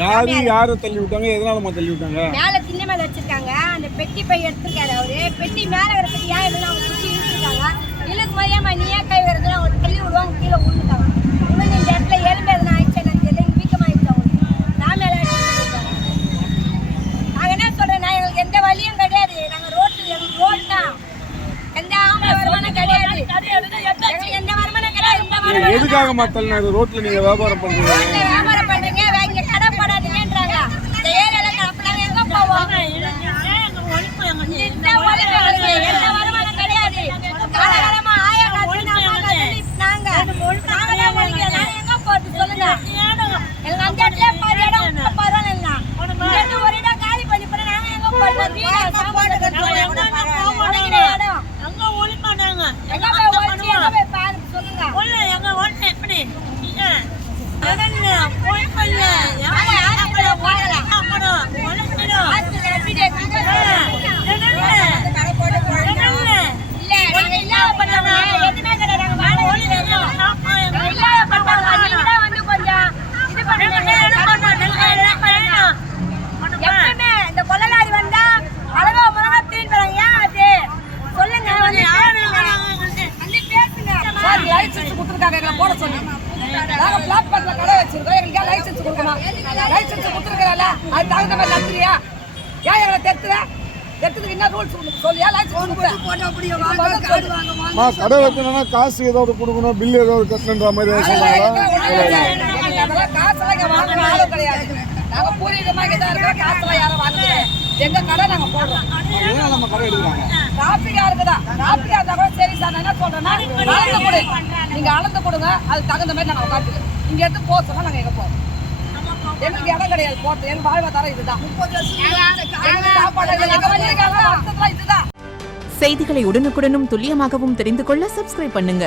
யாரை தள்ளி விட்டாங்க, எதனாலமா தள்ளி விட்டாங்க? மேல திண்ணை மேல வச்சிருக்காங்க. அந்த பெட்டி பை எடுத்துருக்காரு அவரு. பெட்டி மேல இருக்கிறது ஏன் எதுனா அவங்க குச்சி இழுத்துருக்காங்க. இழுக்கு மாதிரியாமா நீ ஏன் கை வருதுன்னு அவங்க தள்ளி விடுவாங்க, கீழே விழுந்துட்டாங்க. இன்னும் இந்த இடத்துல எலும்பு எதுனா ஆயிடுச்சு எனக்கு தெரியல, இங்க வீக்கமாயிடுச்சு அவங்களுக்கு. நான் மேல நாங்க என்ன சொல்றேன், நான் எங்களுக்கு எந்த வழியும் கிடையாது. நாங்க ரோட் தான், எந்த ஆம்பளை வருமானம் கிடையாது, எந்த வருமானம் கிடையாது. எதுக்காக மக்கள் ரோட்ல நீங்க வியாபாரம் பண்றீங்க? வியாபாரம் பண்றீங்க, இங்க கடை போடாதீங்கன்றாங்க. இந்த ஏரியால நாங்க எங்க போவோம்? எந்த வருமானம் கிடையாது. காலகாலமா ஆயா நாங்க எங்க போறது சொல்லுங்க. எங்க அந்த இடத்துல பாதி இடம் பரவாயில்ல, ஒரு இடம் காலி பண்ணி போற நாங்க எங்க போறது? இந்த கொள்ளலாரி வந்தா அழகா முருகா தீன் போறாங்க. ஏன் அது சொல்லுங்க, வந்து பேசுங்க. லைசன்ஸ் கொடுத்துருக்காங்க, எங்களை போட சொல்லி. நாங்க பிளாட்பார்க்ல கடை வச்சிருக்கோம், எங்களுக்கு லைசன்ஸ் கொடுக்கணும். லைசன்ஸ் கொடுத்துருக்கல, அது தகுந்த மாதிரி நடத்துறியா? ஏன் எங்களை தெத்துறதுக்கு என்ன ரூல்ஸ் சொல்லியா? லைசன்ஸ் கடை வைக்கணும்னா காசு ஏதாவது கொடுக்கணும், பில் ஏதாவது கட்டணுன்ற மாதிரி காசெல்லாம் இங்க வாங்கணும் ஆளும் கிடையாது. நாங்க பூர்வீகமாக தான் இருக்கோம், காசெல்லாம் யாரும் வாங்குறது எங்க கடை நாங்க போடுறோம். நம்ம கடை எடுக்கிறாங்க. டிராபிக்கா இருக்குதா? டிராபிக்கா இருந்தா கூட சரி சார், நான் என்ன சொல்றேன்னா அளந்து கொடு, நீங்க அளந்து கொடுங்க, அது தகுந்த மாதிரி நாங்க உட்காந்துக்கிறோம். இங்க எடுத்து போக சொன்னா நாங்க எங்க போறோம்? எங்களுக்கு இடம் கிடையாது போறது, எங்க வாழ்வாதாரம் இதுதான். இதுதான். செய்திகளை உடனுக்குடனும் துல்லியமாகவும் தெரிந்து கொள்ள சப்ஸ்கிரைப் பண்ணுங்க.